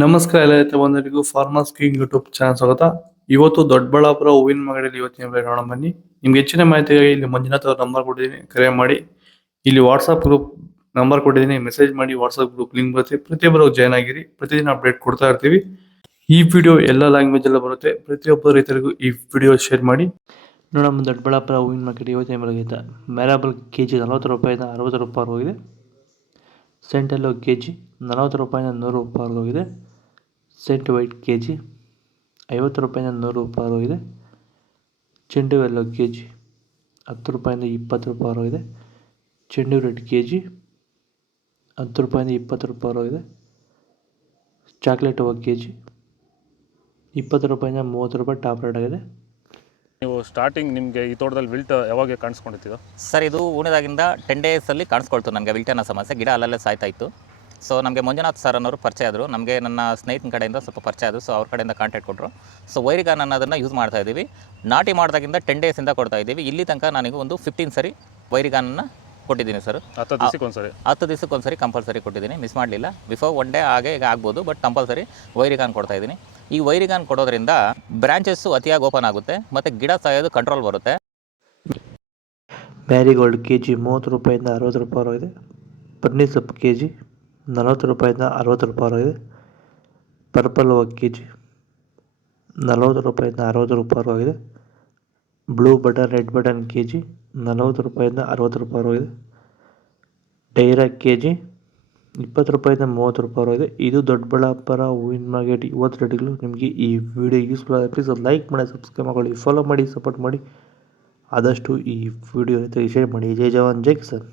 ನಮಸ್ಕಾರ ಎಲ್ಲ ರೈತ ಬಂಧುಗಳಿಗೂ ಫಾರ್ಮರ್ಸ್ ಕಿಂಗ್ ಯೂಟ್ಯೂಬ್ ಚಾನಲ್ ಸ್ವಾಗತ. ಇವತ್ತು ದೊಡ್ಡಬಳ್ಳಾಪುರ ಹೂವಿನ ಮಾರ್ಕೆಟಲ್ಲಿ ಇವತ್ತಿನ ಬೆಲೆ ನೋಡೋಣ ಬನ್ನಿ. ನಿಮ್ಗೆ ಹೆಚ್ಚಿನ ಮಾಹಿತಿಗಾಗಿ ಇಲ್ಲಿ ಮಂಜುನಾಥ್ ಅವ್ರ ನಂಬರ್ ಕೊಟ್ಟಿದ್ದೀನಿ, ಕರೆ ಮಾಡಿ. ಇಲ್ಲಿ ವಾಟ್ಸ್ಆಪ್ ಗ್ರೂಪ್ ನಂಬರ್ ಕೊಟ್ಟಿದ್ದೀನಿ, ಮೆಸೇಜ್ ಮಾಡಿ. ವಾಟ್ಸ್ಆಪ್ ಗ್ರೂಪ್ ಲಿಂಕ್ ಬರುತ್ತೆ, ಪ್ರತಿಯೊಬ್ಬರು ಜಾಯ್ನ್ ಆಗಿರಿ. ಪ್ರತಿದಿನ ಅಪ್ಡೇಟ್ ಕೊಡ್ತಾ ಇರ್ತೀವಿ. ಈ ವಿಡಿಯೋ ಎಲ್ಲ ಲ್ಯಾಂಗ್ವೇಜ್ ಎಲ್ಲ ಬರುತ್ತೆ. ಪ್ರತಿಯೊಬ್ಬ ರೈತರಿಗೂ ಈ ವಿಡಿಯೋ ಶೇರ್ ಮಾಡಿ. ನೋಡೋಣ ದೊಡ್ಡಬಳ್ಳಾಪುರ ಹೂವಿನ ಮಾರ್ಕೆಟ್ ಇವತ್ತಿನ ಬೆಲೆಗಿಂತ ಮ್ಯಾರಾಬಲ್ ಕೆಜಿ 40 ರೂಪಾಯಿಂದ 60 ರೂಪಾಯಿ ಹೋಗಿದೆ. ಸೆಂಟೆಲ್ಲೋ ಕೆ ಜಿ 40 ರೂಪಾಯಿಂದ 100 ರೂಪಾಯಿ ಹೋಗಿದೆ. ಸೆಂಟ್ ವೈಟ್ ಕೆ ಜಿ 50 ರೂಪಾಯಿಂದ 100 ರೂಪಾಯಿ ಹೋಗಿದೆ. ಚೆಂಡು ಎಲ್ಲೋ ಕೆ ಜಿ 10 ರೂಪಾಯಿಂದ 20 ರೂಪಾಯಿ ಹೋಗಿದೆ. ಚೆಂಡು ರೆಡ್ ಕೆ ಜಿ 10 ರೂಪಾಯಿಂದ 20 ರೂಪಾಯಿ ಹೋಗಿದೆ. ಚಾಕ್ಲೇಟ್ ಹೂವು ಕೆ ಜಿ 20 ರೂಪಾಯಿಂದ 30 ರೂಪಾಯಿ ಟಾಪ್ ರೇಟ್ ಆಗಿದೆ. ನೀವು ಸ್ಟಾರ್ಟಿಂಗ್ ನಿಮಗೆ ಈ ತೋಟದಲ್ಲಿ ವಿಲ್ಟ್ ಯಾವಾಗ ಕಾಣಿಸ್ಕೊಂಡಿತ್ತು ಸರ್? ಇದು ಹೂಣಿದಾಗಿಂದ 10 ಡೇಸಲ್ಲಿ ಕಾಣಿಸ್ಕೊಳ್ತು ನನಗೆ ವಿಲ್ಟ್ ಅನ್ನೋ ಸಮಸ್ಯೆ. ಗಿಡ ಅಲ್ಲಲ್ಲೇ ಸಾಯ್ತಾ ಇತ್ತು. ಸೊ ನಮಗೆ ಮಂಜುನಾಥ್ ಸರ್ ಅನ್ನೋರು ಪರಿಚಯ ಆದರು, ನಮಗೆ ನನ್ನ ಸ್ನೇಹಿತನ ಕಡೆಯಿಂದ ಸ್ವಲ್ಪ ಪರಿಚಯ ಆದರು. ಸೊ ಅವ್ರ ಕಡೆಯಿಂದ ಕಾಂಟ್ಯಾಕ್ಟ್ ಕೊಟ್ಟರು. ಸೊ ವೈರಿಗಾನ್ ಅನ್ನೋದನ್ನು ಯೂಸ್ ಮಾಡ್ತಾ ಇದ್ದೀವಿ. ನಾಟಿ ಮಾಡಿದಾಗಿಂದ 10 ಡೇಸಿಂದ ಕೊಡ್ತಾ ಇದ್ದೀವಿ. ಇಲ್ಲಿ ತನಕ ನನಗೆ ಒಂದು 15 ಸರಿ ವೈರಿಗಾನನ್ನು ಕೊಟ್ಟಿದ್ದೀನಿ ಸರ್. 10 ದಿವಸಕ್ಕೆ ಒಂದ್ಸರಿ ಕಂಪಲ್ಸರಿ ಕೊಟ್ಟಿದ್ದೀನಿ, ಮಿಸ್ ಮಾಡಲಿಲ್ಲ. ಬಿಫೋರ್ 1 ಡೇ ಹಾಗೆ ಈಗ ಆಗ್ಬೋದು, ಬಟ್ ಕಂಪಲ್ಸರಿ ವೈರಿಗಾನ್ ಕೊಡ್ತಾ ಇದ್ದೀನಿ. ಈ ವೈರಿಗಾನ್ ಕೊಡೋದ್ರಿಂದ ಬ್ರಾಂಚಸ್ಸು ಅತಿಯಾಗಿ ಓಪನ್ ಆಗುತ್ತೆ ಮತ್ತು ಗಿಡ ಸಾಯೋದು ಕಂಟ್ರೋಲ್ ಬರುತ್ತೆ. ಮ್ಯಾರಿಗೋಲ್ಡ್ ಕೆ ಜಿ 30 ರೂಪಾಯಿಂದ 60 ರೂಪಾಯಿ ಹೋಗಿದೆ. ಬನ್ನಿ ಸೊಪ್ಪು ಕೆ ಜಿ 40 ರೂಪಾಯಿಂದ 60 ರೂಪಾಯಿ ಹೋಗಿದೆ. ಪರ್ಪಲ್ ಹೂವು ಕೆ ಜಿ 40 ರೂಪಾಯಿಂದ 60 ರೂಪಾಯಿ ಹೋಗಿದೆ. Blue button red button K G 40 ರೂಪಾಯಿಂದ 60 ರೂಪಾಯಿ ಹೋಗಿದೆ. ಡೈರಾ ಕೆ ಜಿ 20 ರೂಪಾಯಿಂದ 30 ರೂಪಾಯಿ ಹೋಗಿದೆ. ಇದು ದೊಡ್ಡಬಳ್ಳಾಪುರ ಹೂವಿನ ಮಾರ್ಕೆಟ್ ಇವತ್ತು ರೇಟ್ಗಳು. ನಿಮಗೆ ಈ ವಿಡಿಯೋ ಯೂಸ್ಫುಲ್ ಆದರೆ ಪ್ಲೀಸ್ ಲೈಕ್ ಮಾಡಿ, ಸಬ್ಸ್ಕ್ರೈಬ್ ಮಾಡ್ಕೊಳ್ಳಿ, ಫಾಲೋ ಮಾಡಿ, ಸಪೋರ್ಟ್ ಮಾಡಿ. ಆದಷ್ಟು ಈ ವಿಡಿಯೋ ಶೇರ್ ಮಾಡಿ. ಜೈ ಜವಾನ್ ಜೈ ಕಿಸಾನ್.